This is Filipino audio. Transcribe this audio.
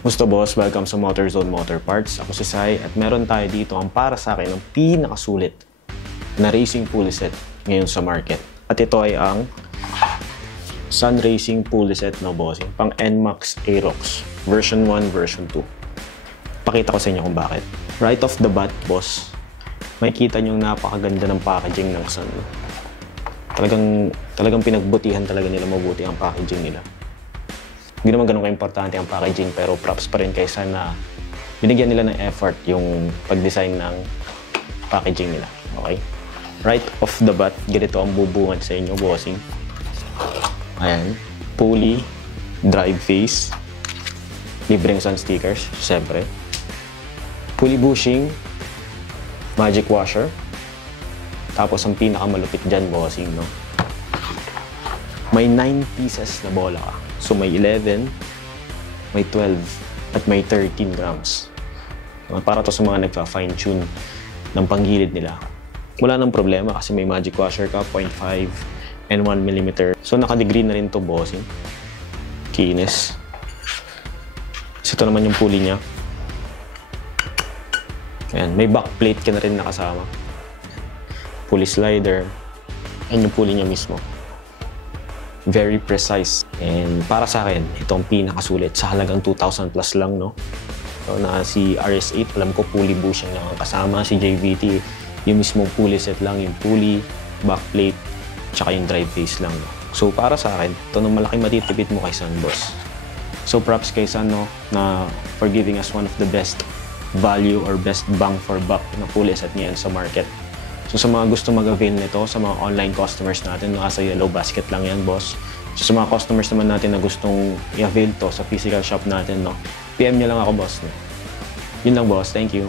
Musta boss? Welcome sa MotorZone Motor Parts. Ako si Sai at meron tayo dito ang para sa akin ang pinakasulit na racing pulley set ngayon sa market. At ito ay ang Sun Racing pulley set na bossing pang NMAX Aerox version 1, version 2. Pakita ko sa inyo kung bakit. Right off the bat boss, makikita nyo napakaganda ng packaging ng Sun. Talagang pinagbutihan talaga nila mabuti ang packaging nila. Hindi naman ganun ka-importante ang packaging pero props pa rin kay Sun na binigyan nila ng effort yung pag-design ng packaging nila. Okay? Right off the bat, ganito ang bubungad sa inyo, bossing. Ayan. Pulley, drive face, libreng Sun stickers, siyempre. Pulley bushing, magic washer. Tapos ang pinakamalupit dyan, bossing, no? May 9 pieces na bola ka. So may 11, may 12, at may 13 grams. Para to sa mga nagpa-fine tune ng panggilid nila. Wala nang problema kasi may magic washer ka, 0.5 and 1 mm. So naka-degree na rin to bossing. Kinis. So ito naman yung pulley niya. Ayan, may back plate ka na rin nakasama. Pulley slider. And yung pulley niya mismo. Very precise. And para sa akin, ito ang pinakasulit sa halagang 2,000 plus lang, no? So, na si RS8, alam ko pulley bushing lang ang kasama. Si JVT, yung mismong pulley set lang, yung pulley, backplate, tsaka yung drive face lang, no? So, para sa akin, ito nang malaking matitipid mo kay Sun, boss. So, props kay Sun, no? Na for giving us one of the best value or best bang for buck na pulley set ngayon sa market. So sa mga gusto mag-avail nito, sa mga online customers natin, nasa Yellow Basket lang yan, boss. So sa mga customers naman natin na gustong i-avail to sa physical shop natin, no, PM nyo lang ako, boss. No? Yun lang, boss. Thank you.